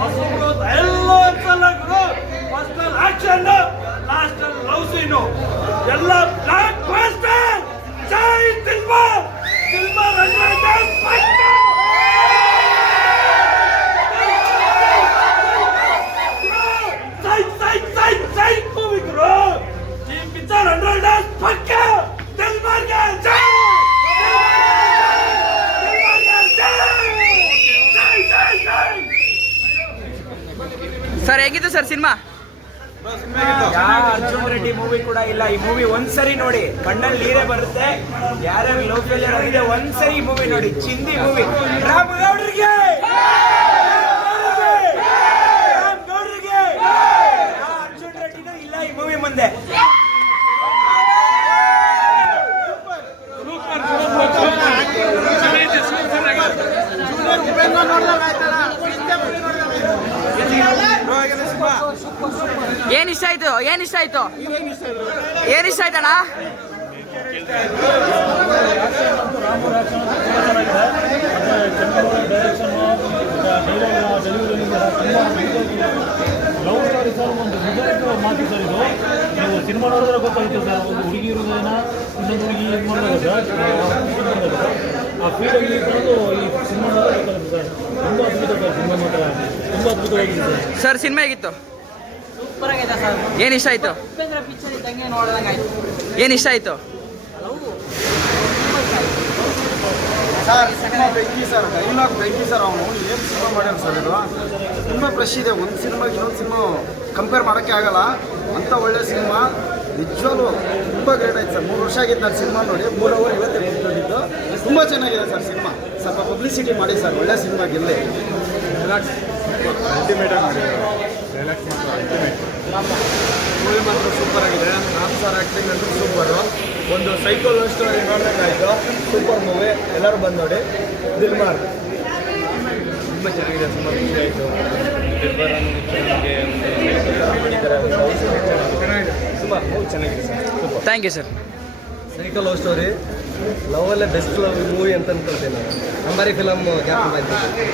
ಎಲ್ಲ ಅಂತಲ್ಲ ಗುರು. ಫಸ್ಟ್ ಆಕ್ಷನ್ ಲಾಸ್ಟ್ ಎಲ್ಲ ಸರ್, ಹೇಗಿತ್ತು sir cinema? Arjun Reddy movie ಕೂಡ ಇಲ್ಲ. ಈ ಮೂವಿ ಒಂದ್ಸರಿ ನೋಡಿ, ಕಣ್ಣಲ್ಲಿ ನೀರೇ ಬರುತ್ತೆ. ಯಾರ್ಯಾರು ಲೋಕಲ್ ಆಗಿದೆ, ಒಂದ್ಸರಿ ಮೂವಿ ನೋಡಿ. ಚಿಂದಿ ಮೂವಿ ರಾಮ್ ಗೌಡ್ರಿಗೆ ರಾಮ್ ಗೌಡ್ರಿಗೆ ಯಾವ ಅರ್ಜುನ್ ರೆಡ್ಡಿನೂ ಇಲ್ಲ ಈ ಮೂವಿ ಮುಂದೆ ಏನ್ ಇಷ್ಟ ಆಯ್ತು? ಏನ್ ಇಷ್ಟ ಆಯ್ತು? ಏನ್ ಇಷ್ಟ ಆಯ್ತಣ್ಣ ಸರ್ ಒಂದು ಸರ್ ಸಿನಿಮಾ ಒಂದು ಸರ್ ಆ ಸರ್, ಸಿನಿಮಾ ಹೇಗಿತ್ತು? ಸೂಪರ್ ಆಗಿದೆ ಸರ್. ಏನು ಇಷ್ಟ ಆಯ್ತು? ಉಪೇಂದ್ರ ಪಿಕ್ಚರ್ ಇದ್ದಂಗೆ ನೋಡಿದಂಗೆ ಆಯ್ತು ಏನ್ ಇಷ್ಟ ಆಯ್ತು? ಸರ್ ಸಿನಿಮಾ ಬೆಂಕಿ ಸರ್ ಡೈಲಾಗ್ ಬೆಂಕಿ ಸರ್ ಅವನು. ಏನು ಸಿನಿಮಾ ಮಾಡ್ಯಾನ ಸರ್ ಇದು? ತುಂಬ ಫ್ರೆಶ್ ಇದೆ. ಒಂದು ಸಿನಿಮಾ ಇನ್ನೊಂದು ಸಿನಿಮಾ ಕಂಪೇರ್ ಮಾಡೋಕ್ಕೆ ಆಗಲ್ಲ. ಅಂಥ ಒಳ್ಳೆ ಸಿನಿಮಾ. ನಿಜವಾಗ್ಲೂ ತುಂಬ ಗ್ರೇಟ್ ಆಯ್ತು ಸರ್. ಮೂರು ವರ್ಷ ಆಗಿತ್ತು ನಾನು ಸಿನಿಮಾ ನೋಡಿ. ಮೂರು ಅವರ್ ಇವತ್ತೇ ಬಂದಿದ್ದು ತುಂಬ ಚೆನ್ನಾಗಿದೆ ಸರ್ ಸಿನಿಮಾ. ಸ್ವಲ್ಪ ಪಬ್ಲಿಸಿಟಿ ಮಾಡಿ ಸರ್. ಒಳ್ಳೆ ಸಿನಿಮಾ ಗೆಲ್ಲಿ. ಅಲ್ಟಿಮೇಟ್ ಮೂವಿ ಮಾತ್ರ ಸೂಪರ್ ಆಗಿದೆ. ರಾಮ್ ಸರ್ ಆ್ಯಕ್ಟಿಂಗ್ ಅಂದ್ರೆ ಸೂಪರು ಒಂದು ಸೈಕಲ್ ಲವ್ ಸ್ಟೋರಿ ನೋಡ್ಬೇಕಾಯ್ತು. ಸೂಪರ್ ಮೂವಿ ಎಲ್ಲರೂ ಬಂದು ನೋಡಿ. ದಿಲ್ಮಾರ್ ತುಂಬ ಚೆನ್ನಾಗಿದೆ ತುಂಬ ಖುಷಿ ಆಯಿತು. ತುಂಬ ಮೂವಿ ಚೆನ್ನಾಗಿದೆ sir. Super thank you sir cycle love story ಲವಲ್ಲೇ best love movie ಅಂತ ಅನ್ಕೊಳ್ತೀನಿ. ನಾನು ಅಂಬಾರಿ ಫಿಲಮ್ ಗ್ಯಾಪ್ ಬಂದಿದೆ.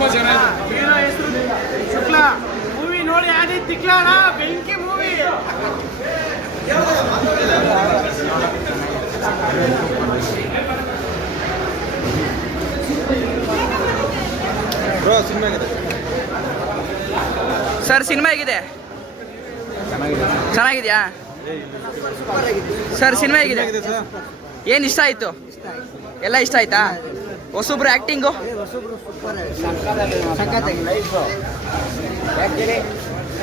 ಮೂವಿ ಬೆಂಕಿ ಮೂವಿ ಸಿನಿಮಾ ಆಗಿದೆ ಸರ್ ಸಿನಿಮಾ ಹೇಗಿದೆ? ಚೆನ್ನಾಗಿದ್ಯಾ? ಸರ್ ಸಿನಿಮಾ ಹೇಗಿದೆ? ಏನ್ ಇಷ್ಟ ಆಯ್ತು? ಎಲ್ಲ ಇಷ್ಟ ಆಯ್ತಾ? ಹೊಸೊಬ್ರು ಆಕ್ಟಿಂಗು ಯಾಕೆ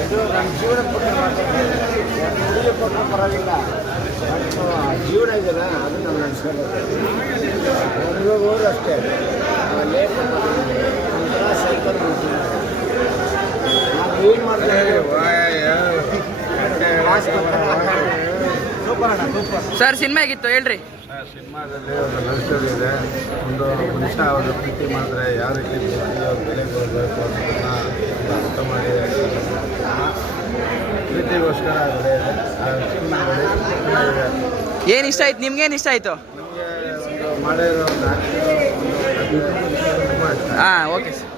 ಇದು ನಮ್ಮ ಜೀವನ ಕೊಟ್ಟರೆ ಪರವಾಗಿಲ್ಲ. ಜೀವನ ಇದೆಯಲ್ಲ ಅದು ನಾನು ನಡೆಸ್ಕೊಂಡು ಹೋದ್ರು ಅಷ್ಟೇ. ಲೇಟ್ ಸೈಕಲ್ ನಾವು ಏನು ಮಾಡ್ತೀವಿ? ಸೂಪರ್ ಅಣ್ಣ ಸೂಪರ್. ಸರ್ ಸಿನಿಮಾ ಆಗಿತ್ತು ಹೇಳ್ರಿ. ಸಿನಿಮಾದಲ್ಲಿ ಒಂದು ಲವ್ ಸ್ಟೋರಿ ಇದೆ ಒಂದು ಮನುಷ್ಯ ಅವರು ಪ್ರೀತಿ ಮಾಡಿದ್ರೆ ಯಾವ ರೀತಿ ಬೆಲೆ ಬರಬೇಕು ಅನ್ನೋದನ್ನ ಅರ್ಥ ಮಾಡಿ ಚೆನ್ನಾಗಿದೆ. ಏನ್ ಇಷ್ಟ ಆಯ್ತು? ನಿಮ್ಗೇನು ಇಷ್ಟ ಆಯ್ತು? ಹಾಂ ಓಕೆ ಸರ್.